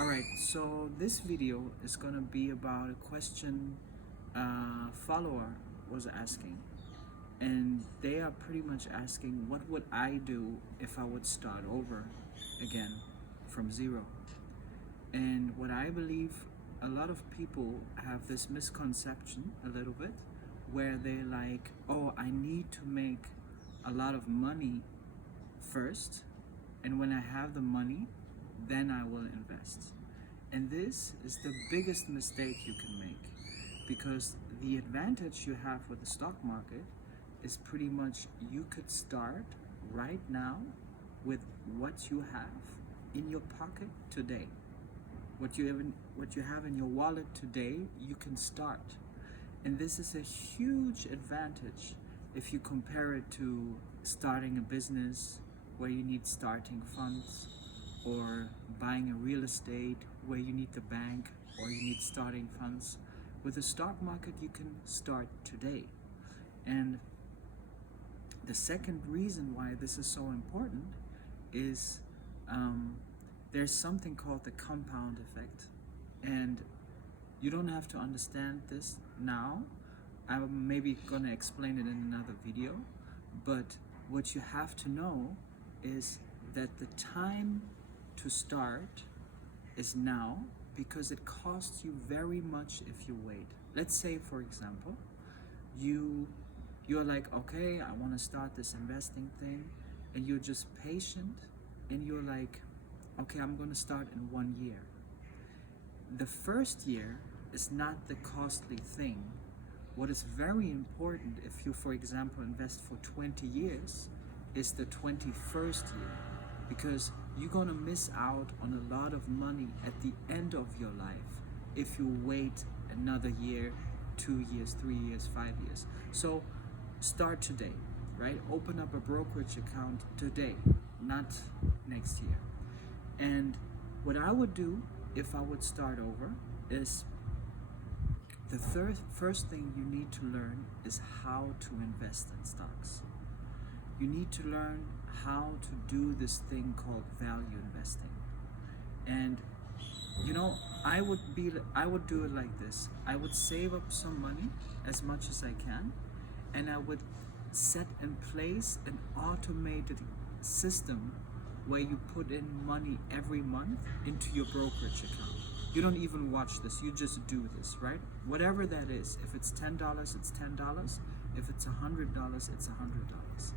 Alright, so this video is gonna be about a question a follower was asking. And they are pretty much asking, what would I do if I would start over again from zero? And what I believe, a lot of people have this misconception a little bit where they're like, oh, I need to make a lot of money first, and when I have the money, then I will invest. And this is the biggest mistake you can make, because the advantage you have with the stock market is pretty much you could start right now with what you have in your pocket today. What you have in your wallet today, you can start. And this is a huge advantage if you compare it to starting a business where you need starting funds, or buying a real estate where you need the bank or you need starting funds. With the stock market, you can start today. And the second reason why this is so important is there's something called the compound effect. And you don't have to understand this now. I'm maybe gonna explain it in another video, but what you have to know is that the time to start is now, because it costs you very much if you wait. Let's say, for example, you're like, okay, I want to start this investing thing, and you're just patient, and you're like, okay, I'm going to start in 1 year. The first year is not the costly thing. What is very important, if you, for example, invest for 20 years, is the 21st year, because you're gonna miss out on a lot of money at the end of your life if you wait another year, 2 years, 3 years, 5 years. So start today, right? Open up a brokerage account today, not next year. And what I would do if I would start over is, the first thing you need to learn is how to invest in stocks. You need to learn how to do this thing called value investing. And I would do it like this. I would save up some money, as much as I can, and I would set in place an automated system where you put in money every month into your brokerage account. You don't even watch this, you just do this, right? Whatever that is. If it's $10, it's $10. If it's $100, it's $100.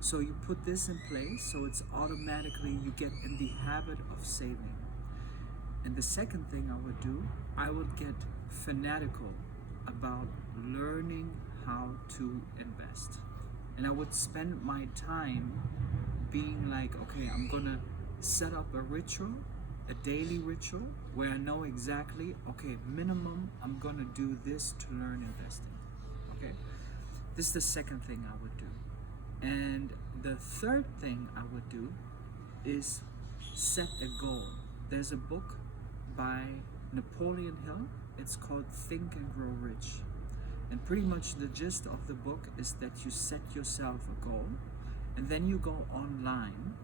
So you put this in place, so it's automatically, you get in the habit of saving. And the second thing I would do, I would get fanatical about learning how to invest. And I would spend my time being like, okay, I'm gonna set up a ritual, a daily ritual, where I know exactly, okay, minimum, I'm gonna do this to learn investing. Okay? This is the second thing I would do. And the third thing I would do is set a goal. There's a book by Napoleon Hill. It's called Think and Grow Rich. And pretty much the gist of the book is that you set yourself a goal, and then you go online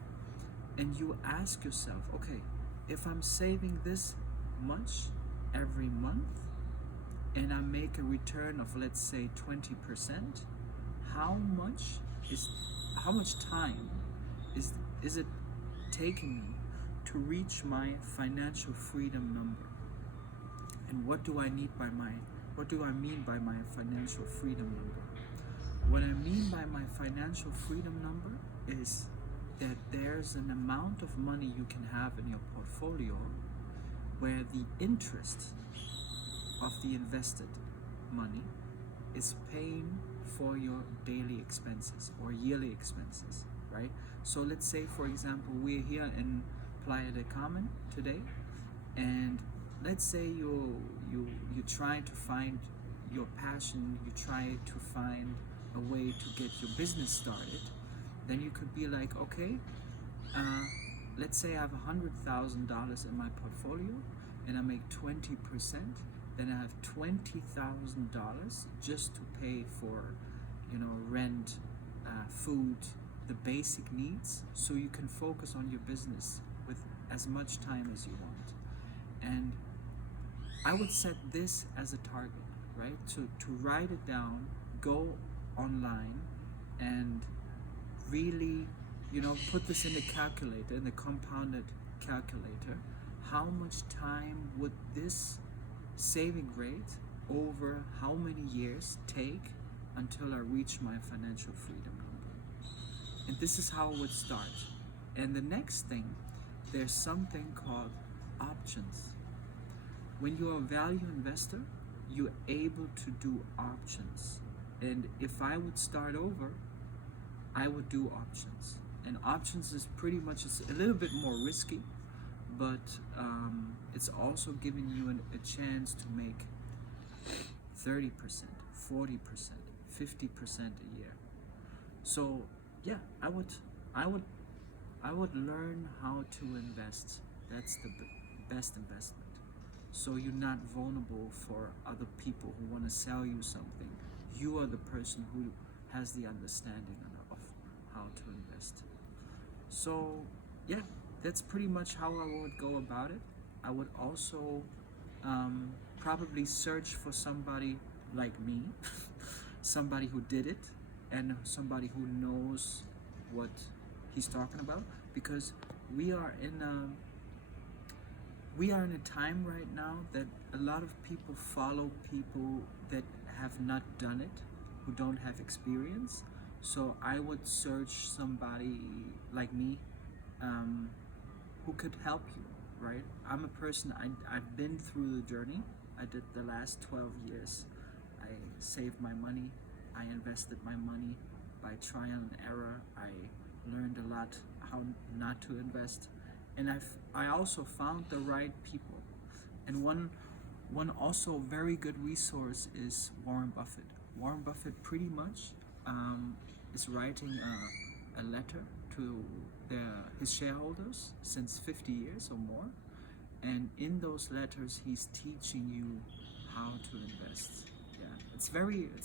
and you ask yourself, okay, if I'm saving this much every month and I make a return of, let's say, 20%, how much time is it taking me to reach my financial freedom number? And what do I mean by my financial freedom number? What I mean by my financial freedom number is that there's an amount of money you can have in your portfolio where the interest of the invested money is paying for your daily expenses or yearly expenses, right? So let's say, for example, we're here in Playa del Carmen today, and let's say you try to find your passion, you try to find a way to get your business started. Then you could be like, okay, let's say I have $100,000 in my portfolio and I make 20%, then I have $20,000 just to pay for, rent, food, the basic needs, so you can focus on your business with as much time as you want. And I would set this as a target, right? To write it down, go online, and really, put this in the calculator, in the compounded calculator. How much time would this saving rate over how many years take until I reach my financial freedom number? And this is how it would start. And the next thing, there's something called options. When you're a value investor, you're able to do options. And if I would start over, I would do options. And options is pretty much, it's a little bit more risky, but it's also giving you a chance to make 30%, 40%, 50% a year. So yeah, I would learn how to invest. That's the best investment. So you're not vulnerable for other people who want to sell you something. You are the person who has the understanding of how to invest. So yeah, that's pretty much how I would go about it. I would also probably search for somebody like me, somebody who did it, and somebody who knows what he's talking about, because we are in a time right now that a lot of people follow people that have not done it, who don't have experience. So I would search somebody like me who could help you, right? I'm a person, I've been through the journey. I did the last 12 years. I saved my money. I invested my money by trial and error. I learned a lot how not to invest. And I also found the right people. And one also very good resource is Warren Buffett. Warren Buffett pretty much is writing a letter to his shareholders since 50 years or more. And in those letters, he's teaching you how to invest. Yeah, it's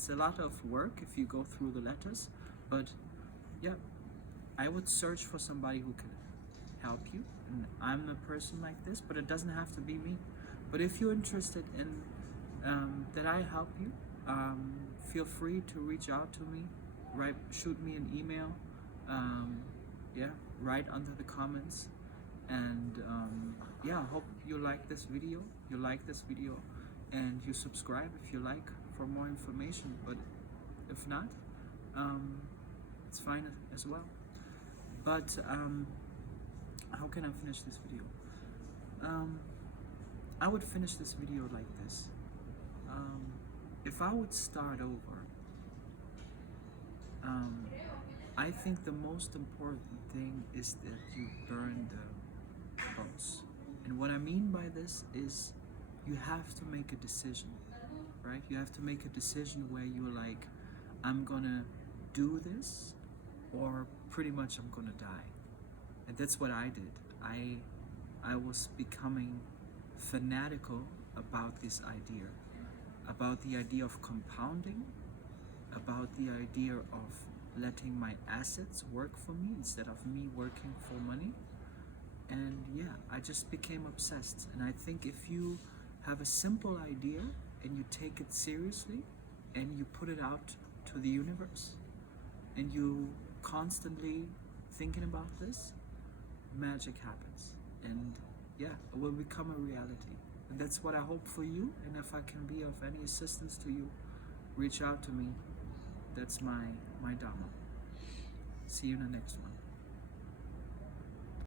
a lot of work if you go through the letters, but yeah, I would search for somebody who could help you. And I'm a person like this, but it doesn't have to be me. But if you're interested in that I help you, feel free to reach out to me. Shoot me an email. Write under the comments. And I hope you like this video. And you subscribe if you like for more information. But if not, it's fine as well. But how can I finish this video? I would finish this video like this. If I would start over, I think the most important thing is that you burn the boats. And what I mean by this is you have to make a decision, right? You have to make a decision where you're like, I'm gonna do this, or pretty much I'm gonna die. And that's what I did. I was becoming fanatical about this idea, about the idea of compounding, about the idea of letting my assets work for me instead of me working for money. And yeah, I just became obsessed. And I think if you have a simple idea and you take it seriously and you put it out to the universe and you constantly thinking about this, magic happens. And yeah, it will become a reality. And that's what I hope for you. And if I can be of any assistance to you, reach out to me. That's my Dharma. See you in the next one.